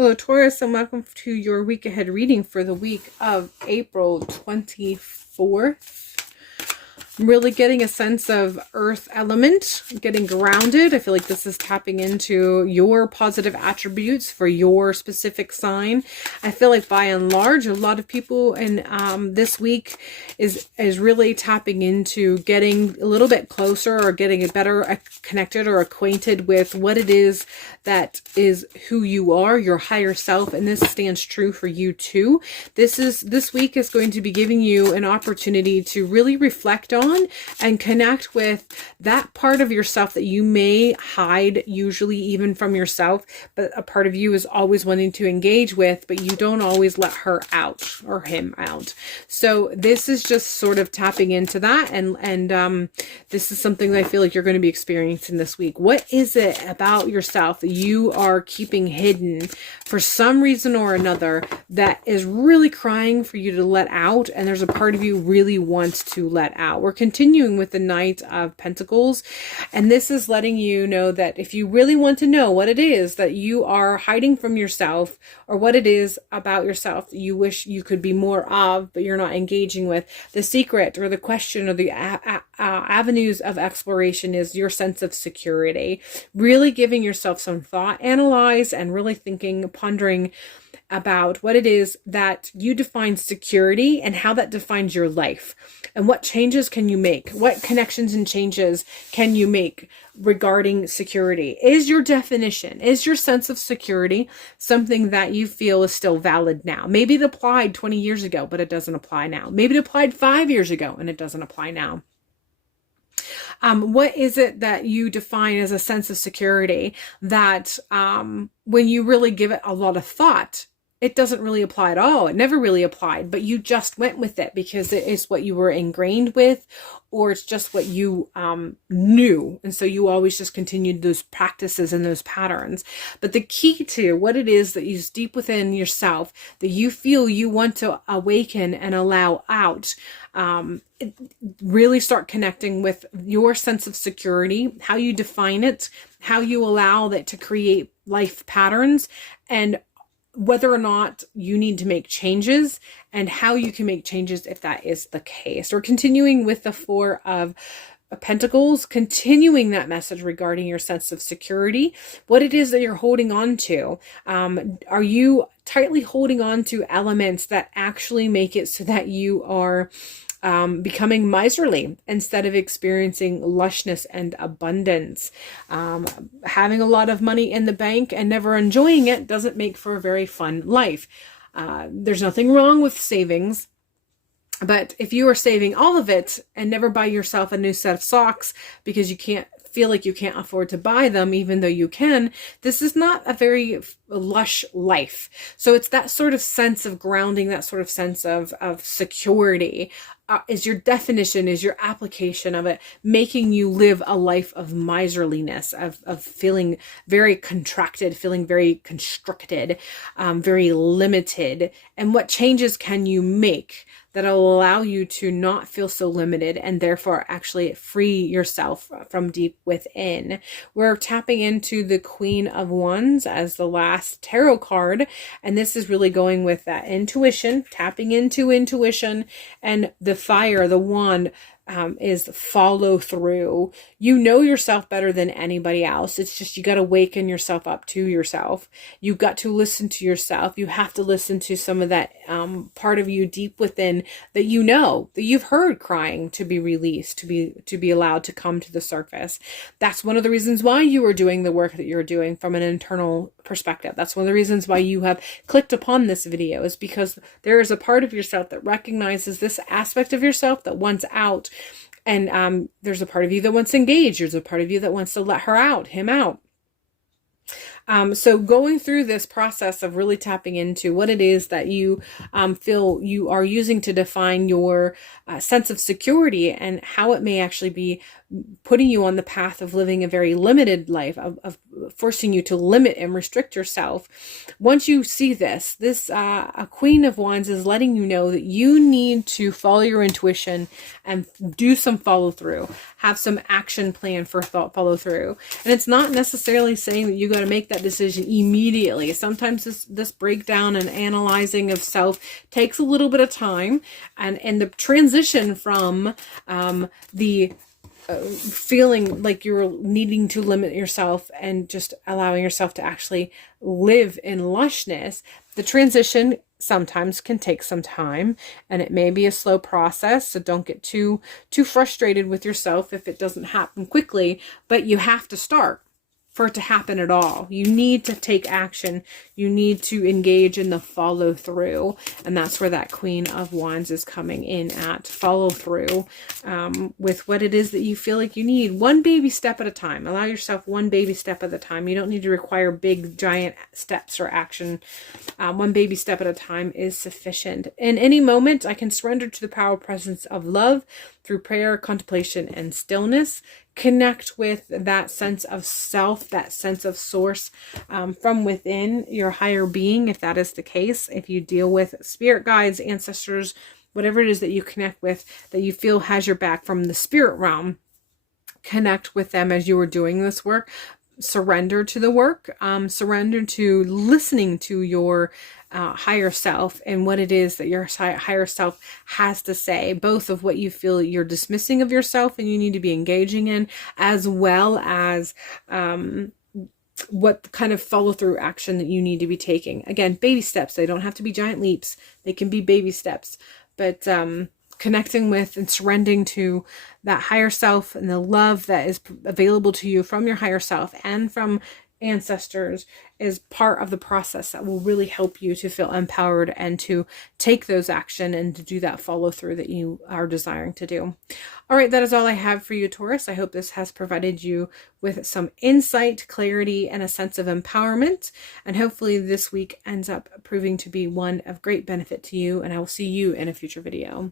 Hello, Taurus, and welcome to your week ahead reading for the week of April 24th. I'm really getting a sense of earth element, getting grounded. I feel like this is tapping into your positive attributes for your specific sign. I feel like by and large, a lot of people in this week is really tapping into getting a little bit closer or getting better connected or acquainted with what it is that is who you are, your higher self, and this stands true for you too. This week is going to be giving you an opportunity to really reflect on and connect with that part of yourself that you may hide, usually even from yourself, but a part of you is always wanting to engage with, but you don't always let her out or him out. So this is just sort of tapping into that, and this is something that I feel like you're going to be experiencing this week. What is it about yourself that you are keeping hidden for some reason or another that is really crying for you to let out, and there's a part of you really wants to let out? We're continuing with the Knight of Pentacles, and this is letting you know that if you really want to know what it is that you are hiding from yourself, or what it is about yourself that you wish you could be more of but you're not engaging with, the secret or the question or the avenues of exploration is your sense of security. Really giving yourself some thought, analyze, and really thinking, pondering about what it is that you define security and how that defines your life, and what changes can you make, what connections and changes can you make regarding security. Is your definition, is your sense of security something that you feel is still valid now? Maybe it applied 20 years ago, but it doesn't apply now. Maybe it applied 5 years ago and it doesn't apply now. What is it that you define as a sense of security that when you really give it a lot of thought, it doesn't really apply at all? It never really applied, but you just went with it because it is what you were ingrained with, or it's just what you knew. And so you always just continued those practices and those patterns. But the key to what it is that is deep within yourself that you feel you want to awaken and allow out, really start connecting with your sense of security, how you define it, how you allow that to create life patterns, and whether or not you need to make changes and how you can make changes if that is the case. We're continuing with the Four of Pentacles, continuing that message regarding your sense of security, what it is that you're holding on to. Are you tightly holding on to elements that actually make it so that you are becoming miserly instead of experiencing lushness and abundance? Having a lot of money in the bank and never enjoying it doesn't make for a very fun life. There's nothing wrong with savings, but if you are saving all of it and never buy yourself a new set of socks because you feel like you can't afford to buy them even though you can, this is not a very lush life. So it's that sort of sense of grounding, that sort of sense of security. Is your definition, is your application of it making you live a life of miserliness, of feeling very contracted, feeling very constricted, very limited? And what changes can you make that'll allow you to not feel so limited and therefore actually free yourself from deep within? We're tapping into the Queen of Wands as the last tarot card, and this is really going with that intuition, tapping into intuition, and the fire, the wand, is follow through. You know yourself better than anybody else. It's just you got to waken yourself up to yourself. You've got to listen to yourself. You have to listen to some of that part of you deep within that you know, that you've heard crying to be released, to be allowed to come to the surface. That's one of the reasons why you are doing the work that you're doing from an internal perspective. That's one of the reasons why you have clicked upon this video, is because there is a part of yourself that recognizes this aspect of yourself that wants out. And there's a part of you that wants to engage. There's a part of you that wants to let her out, him out. So going through this process of really tapping into what it is that you feel you are using to define your sense of security, and how it may actually be putting you on the path of living a very limited life, of forcing you to limit and restrict yourself. Once you see this, a Queen of Wands is letting you know that you need to follow your intuition and do some follow through, have some action plan for thought follow through. And it's not necessarily saying that you got to make that that decision immediately. Sometimes this breakdown and analyzing of self takes a little bit of time, and the transition from the feeling like you're needing to limit yourself and just allowing yourself to actually live in lushness, the transition sometimes can take some time, and it may be a slow process. So don't get too frustrated with yourself if it doesn't happen quickly, but you have to start for it to happen at all. You need to take action. You need to engage in the follow through. And that's where that Queen of Wands is coming in at. Follow through with what it is that you feel like you need. One baby step at a time. Allow yourself one baby step at a time. You don't need to require big, giant steps or action. One baby step at a time is sufficient. In any moment, I can surrender to the power presence of love through prayer, contemplation, and stillness. Connect with that sense of self, that sense of source from within your higher being, if that is the case. If you deal with spirit guides, ancestors, whatever it is that you connect with, that you feel has your back from the spirit realm, connect with them as you are doing this work. Surrender to the work, surrender to listening to your higher self and what it is that your higher self has to say, both of what you feel you're dismissing of yourself and you need to be engaging in, as well as what kind of follow through action that you need to be taking. Again, baby steps. They don't have to be giant leaps. They can be baby steps, but connecting with and surrendering to that higher self and the love that is available to you from your higher self and from ancestors is part of the process that will really help you to feel empowered and to take those action and to do that follow through that you are desiring to do. All right, that is all I have for you, Taurus. I hope this has provided you with some insight, clarity, and a sense of empowerment. And hopefully this week ends up proving to be one of great benefit to you. And I will see you in a future video.